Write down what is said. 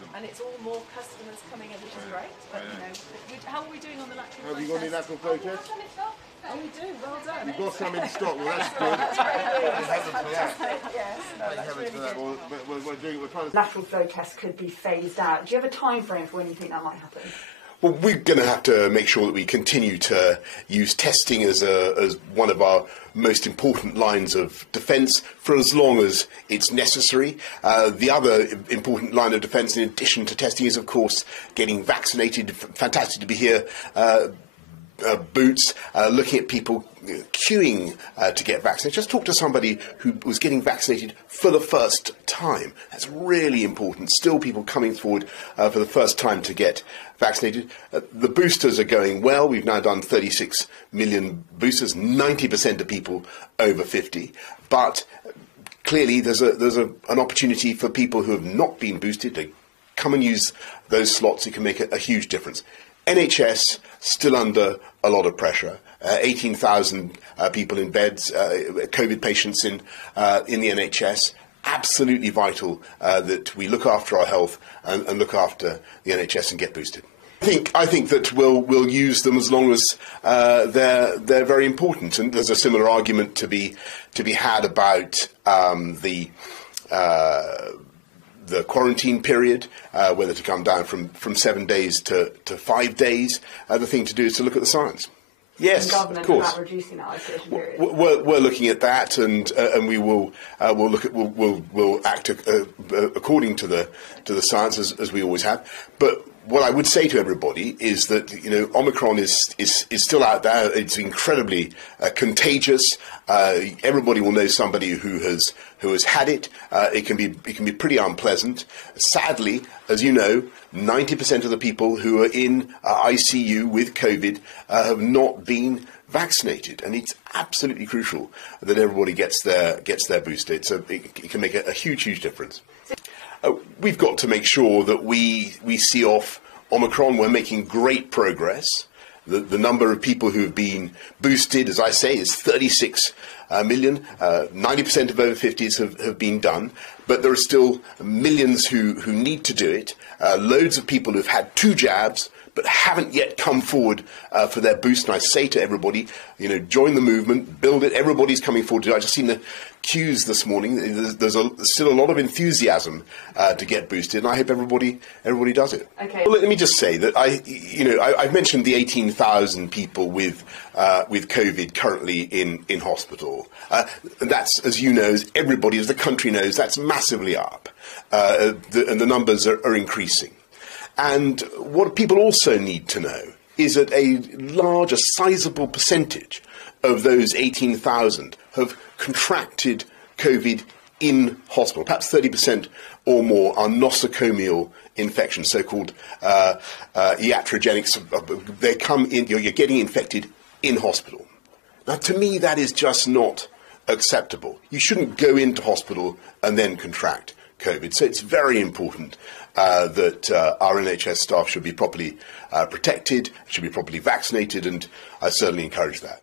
Excellent. And it's all more customers coming in, which is great. But, how are we doing on the lateral flow Have you got any lateral flow tests? Oh, we do. Well done. You've got some in stock. Well, that's good. Yes, no, that's really good. Well, we're trying to... Lateral flow tests could be phased out. Do you have a time frame for when you think that might happen? Well, we're going to have to make sure that we continue to use testing as one of our most important lines of defence for as long as it's necessary. The other important line of defence, in addition to testing, is, of course, getting vaccinated. Fantastic to be here. Boots, looking at people queuing to get vaccinated. Just talk to somebody who was getting vaccinated for the first time. That's really important. Still people coming forward for the first time to get vaccinated. The boosters are going well. We've now done 36 million boosters, 90% of people over 50. But clearly there's an opportunity for people who have not been boosted to come and use those slots. It can make a huge difference. NHS still under a lot of pressure. 18,000 people in beds, COVID patients in the NHS. Absolutely vital that we look after our health and look after the NHS and get boosted. I think that we'll use them as long as they're very important. And there's a similar argument to be had about the quarantine period, whether to come down from 7 days to 5 days. The thing to do is to look at the science. Yes, of course. About reducing that isolation period. We're looking at that, and we will we'll act according to the science as we always have. But what I would say to everybody is that Omicron is still out there. It's incredibly contagious. Everybody will know somebody who has had it. It can be pretty unpleasant. Sadly, as you know, 90% of the people who are in ICU with COVID have not been vaccinated, and it's absolutely crucial that everybody gets their booster. It can make a huge difference. We've got to make sure that we see off Omicron. We're making great progress. The number of people who have been boosted, as I say, is 36 million. 90% of over 50s have been done, but there are still millions who need to do it. Loads of people who've had 2 jabs but haven't yet come forward for their boost. And I say to everybody, join the movement, build it. Everybody's coming forward. I've just seen the queues this morning. There's still a lot of enthusiasm to get boosted, and I hope everybody does it. Okay. Well, let me just say that I've mentioned the 18,000 people with COVID currently in hospital. That's, as you know, as everybody, as the country knows, that's massively up, and the numbers are increasing. And what people also need to know is that a sizable percentage of those 18,000 have contracted COVID in hospital. Perhaps 30% or more are nosocomial infections, so-called iatrogenics. They come in, you're getting infected in hospital. Now, to me, that is just not acceptable. You shouldn't go into hospital and then contract COVID. So it's very important that our NHS staff should be properly protected, should be properly vaccinated, and I certainly encourage that.